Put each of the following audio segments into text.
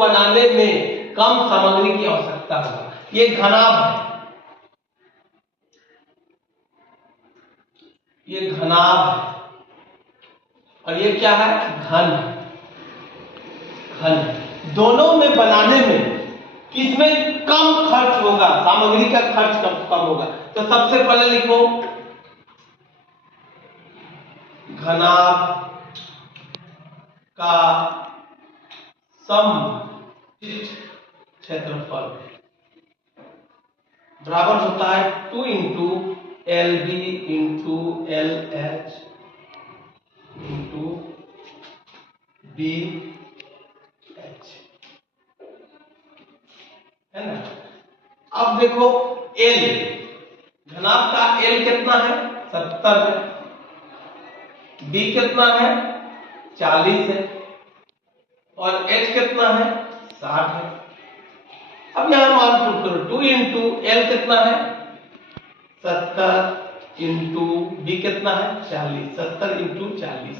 बनाने में कम सामग्री की आवश्यकता होगा। ये घनाभ है, ये घनाभ है, और ये क्या है? घन। घन दोनों में बनाने में किसमें कम खर्च होगा, सामग्री का खर्च कम होगा। तो सबसे पहले लिखो घनाभ का समविशिष्ट क्षेत्रफल बराबर होता है 2 into LB into LH into BH, है ना। अब देखो L, घनाभ का L कितना है? 70 है। B कितना है? 40 है। और H कितना है? 60 है। अब यहां मान पुट करो, 2 इंटू L कितना है? 70 इंटू B कितना है? 40, 70 इंटू 40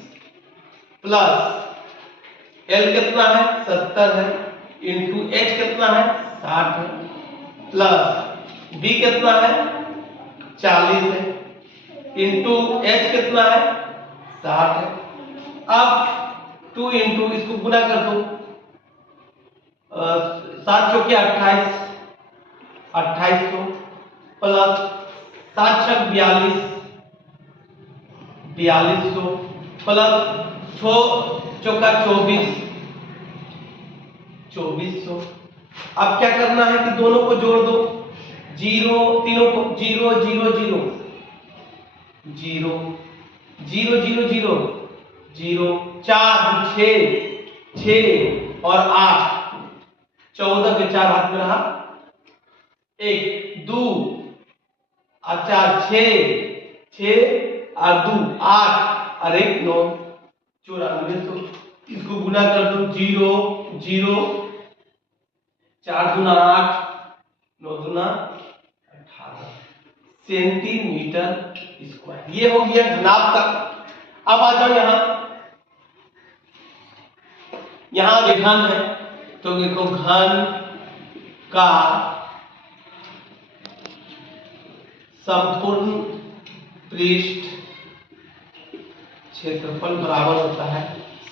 प्लस L कितना है? 70 है, इंटू H कितना है? 60 है, प्लस B कितना है? 40 है, इंटू H कितना है? 60 है। अब 2 इंटू इसको गुना कर दो, 7 चौके 28, 2800 प्लस 7 छक 42, 4200 प्लस 6 चौका 24, 2400। अब क्या करना है कि दोनों को जोड़ दो, जीरो, तीनों को 0 0 0 0 0 0 0 0, 4 6 और 8, 14 के 4 हाथ में रहा, 1 2 और 4 6 और 2 8 और 1 9, 9400। इसको गुना कर दो, 0 0, 4 दूना 8, 9 दूना 18 सेंटीमीटर स्क्वायर। ये हो गया घनाभ तक। अब आ जाओ यहां ये घन है, तो देखो घन का संपूर्ण पृष्ठ क्षेत्रफल बराबर होता है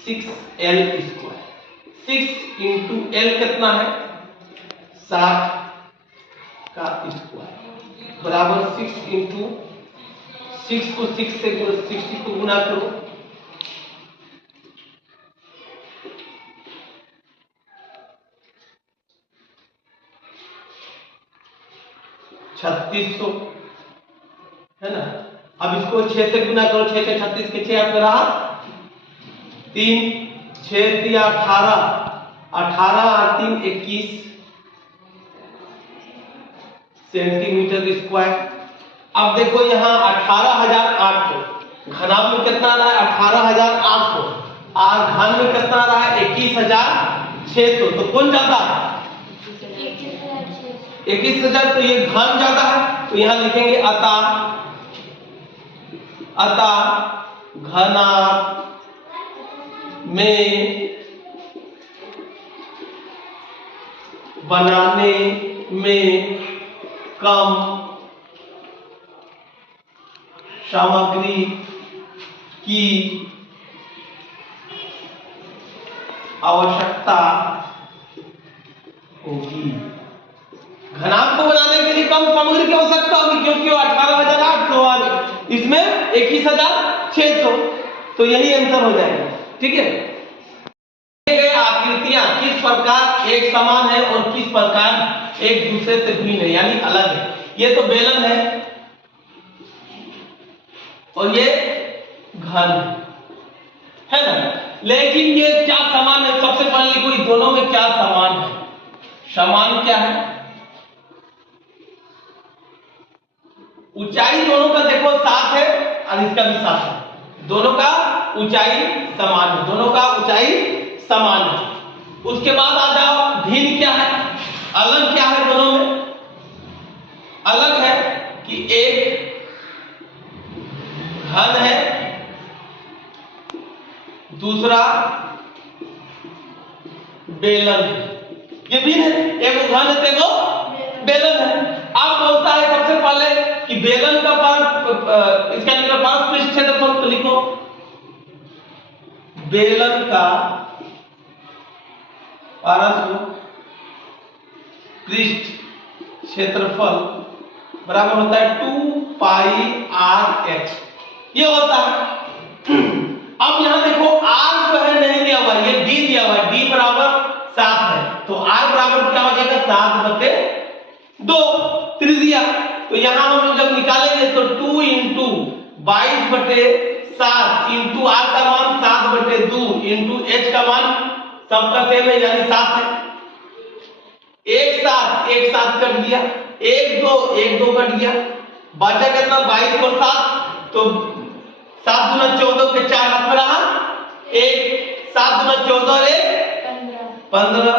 6L स्क्वायर। 6 इंटू L कितना है? 60 का स्क्वायर बराबर 6 इंटू 6 को 6 से 60 को गुना करो, 3600, है ना। अब इसको 6 से गुना करो, 6 से 36 के 6 आपका रहा 3, 6 3 18, 18 और 3 21 सेंटीमीटर स्क्वायर। अब देखो यहाँ 18,800, घनाभ में कितना रहा है? 18,800 और घन में कितना रहा है? 21,600। तो कौन ज्यादा? 21,000। तो ये घन ज्यादा है, तो यहां लिखेंगे अतः घनाभ में बनाने में कम सामग्री की आवश्यकता होगी। घनाभ को बनाने के लिए कम सामग्री की आवश्यकता होगी, क्योंकि 18,800 और इसमें 21,600, तो यही आंसर हो जाएगा। ठीक है। आकृतियां किस प्रकार एक समान है और किस प्रकार एक दूसरे से भिन्न है, यानी अलग है। ये तो बेलन है और ये घन है ना, लेकिन ये क्या समान है? सबसे पहले लिखो इन दोनों में क्या समान है। समान क्या है? ऊंचाई दोनों का देखो 7 है और इसका भी 7 है, दोनों का ऊंचाई समान है, दोनों का ऊंचाई समान है। उसके बाद आ जाओ भिन्न क्या है, अलग क्या है? दोनों में अलग है कि एक घन है, दूसरा बेलन है। ये बीन है, एगो घन है एगो बेलन है। अब बोलता है सबसे पहले कि बेलन का इसका निकला पारस पृष्ठ क्षेत्रफल, तो लिखो बेलन का पारस पृष्ठ क्षेत्रफल बराबर होता है 2 पाई आर एक्स, ये होता है। अब यहां देखो आर जो है नहीं दिया हुआ, ये डी दिया हुआ है, डी बराबर 7 है, तो आर बराबर क्या हो जाएगा 7/2 त्रिज्या। तो यहां हम जब निकालेंगे तो 2 इंटू 22/7 इंटू आर का मान 7/2 इंटू एच का मान सबका सेम है यानी 7 है। एक साथ कट गया, 1 2 कट गया, बचा कितना 22 और 7, तो 7 दूना 14 के 4 हाथ में रहा 1, 7 दूना 14 और 1 15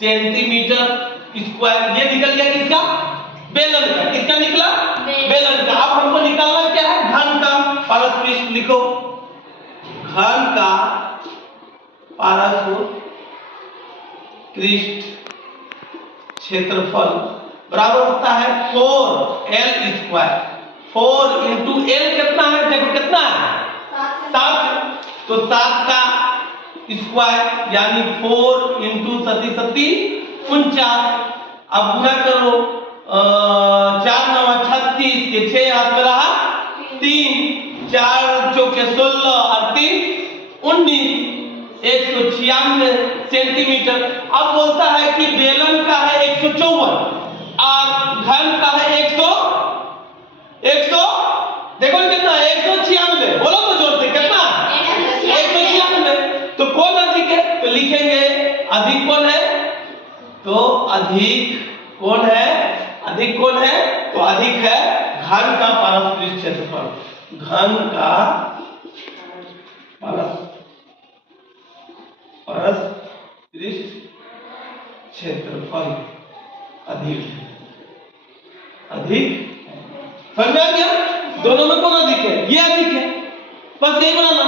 सेंटीमीटर स्क्वायर। ये निकल गया किसका? बेलन का। किसका निकला? बेलन का। अब हमको निकालना क्या है? घन का पारस पृष्ठ। लिखो घन का पारस पृष्ठ क्षेत्रफल बराबर होता है 4l²। 4 इंटू l कितना है? देखो कितना है 7, तो 7 का स्क्वायर यानी 4 इंटू 7 49। अब गुना करो 4 9 36 के 6 हाथ में रहा 3, 4 चौके 16 और 3 19, 196 सेंटीमीटर। अब बोलता है कि बेलन का है 154 और घन का है 100 देखो कितना 196। बोलो तो जोर से कितना 196। तो कौन अधिक है? तो लिखेंगे अधिक कौन है? तो अधिक कौन है? अधिक कौन है? तो अधिक है घन का पारस पृष्ठ क्षेत्रफल। घन का पारस पृष्ठ क्षेत्रफल अधिक है। अधिक समझ में आ गया? दोनों में कौन अधिक है? ये अधिक है, बस यही बनाना।